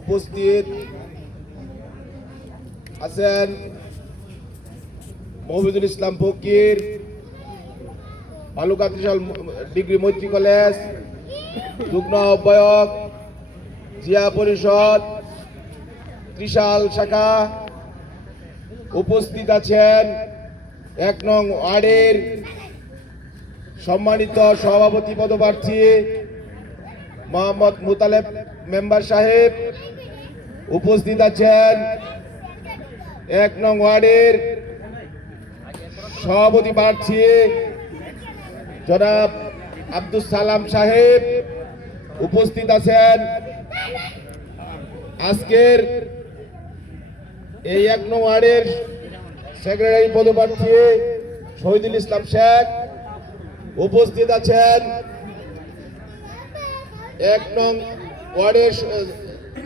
উপস্থিত আছেন মহিবুল ইসলাম ফকির, বালুকা ত্রিশাল ডিগ্রি মৈত্রী কলেজ, যুগ্ম আহ্বায়ক, জিয়া পরিষদ ত্রিশাল শাখা। উপস্থিত আছেন ১ নং ওয়ার্ডের সম্মানিত সভাপতি পদপ্রার্থী মোহাম্মদ মুতালেব মেম্বার সাহেব। উপস্থিত আছেন ১ নং ওয়ার্ডের সভাপতি প্রার্থী জনাব আব্দুল সালাম সাহেব। উপস্থিত আছেন আজকের এই ১ নং ওয়ার্ডের সেক্রেটারি পদপ্রার্থী শহীদুল ইসলাম শেখ। উপস্থিত আছেন ১ নং ওয়ার্ডের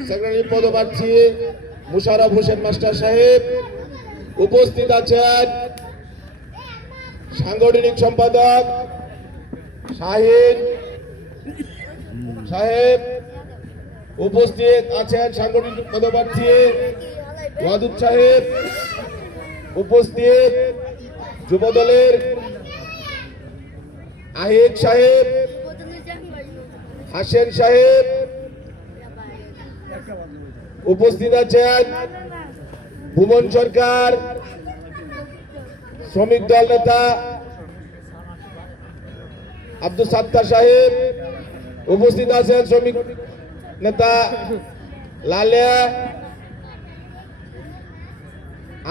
সেক্রেটারি পদপ্রার্থী মুশারফ হোসেন মাস্টার সাহেব। উপস্থিত আছেন সাংগঠনিক সম্পাদক শাহিন সাহেব। উপস্থিত আছেন সাংগঠনিক পদপ্রার্থী ওয়াদুদ সাহেব। উপস্থিত যুবদলের আহিদ সাহেব, হাসেন সাহেব। উপস্থিত আছেন ভুবন সরকার, শ্রমিক দল নেতা আব্দুল সাত্তার সাহেব। উপস্থিত আছেন শ্রমিক নেতা লালিয়া।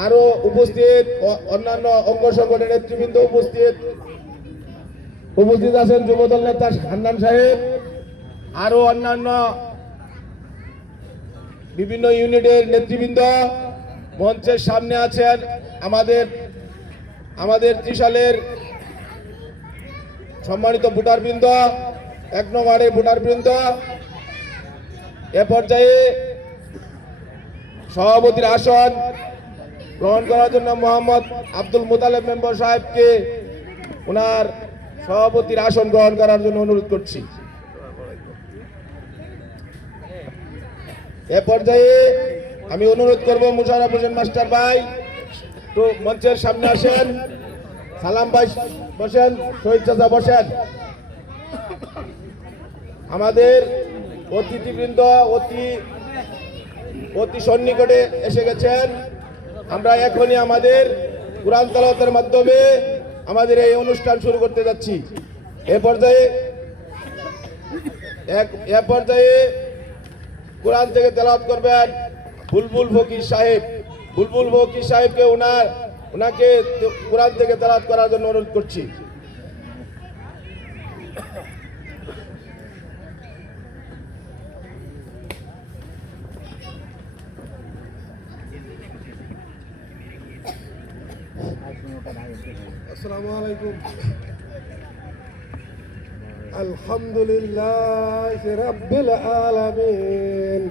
আরো উপস্থিত অন্যান্য অঙ্গ সংগঠনের নেতৃবৃন্দ উপস্থিত আছেন যুবদল নেতা হান্নান সাহেব। আরো অন্যান্য বিভিন্ন ইউনিটের নেতৃবৃন্দ। মঞ্চের সামনে আছেন আমাদের ত্রিশালের সম্মানিত ভোটারবৃন্দ, ১ নং ওয়ার্ডের ভোটারবৃন্দ। এ পর্যায়ে সভাপতির আসন গ্রহণ করার জন্য মোহাম্মদ আব্দুল মুতালেব মেম্বার সাহেবকে ওনার সভাপতির আসন গ্রহণ করার জন্য অনুরোধ করছি। এ পর্যায়ে আমি অনুরোধ করব মুশারফ হোসেন মাস্টার ভাই তো মঞ্চের সামনে আসেন। সালাম ভাই বসেন, শহীদ চাচা বসেন। আমাদের অতিথিবৃন্দ অতি সন্নিকটে এসে গেছেন। আমরা এখনই আমাদের কুরআন তেলাওয়াতের মাধ্যমে আমাদের এই অনুষ্ঠান শুরু করতে যাচ্ছি। এ পর্যায়ে কুরআন থেকে তেলাওয়াত করবেন বুলবুল ফকির সাহেব। বুলবুল ফকির সাহেবকে ওনাকে কুরআন থেকে তেলাওয়াত করার জন্য অনুরোধ করছি। আসসালামু আলাইকুম। আলহামদুলিল্লাহি রাব্বিল আলামিন।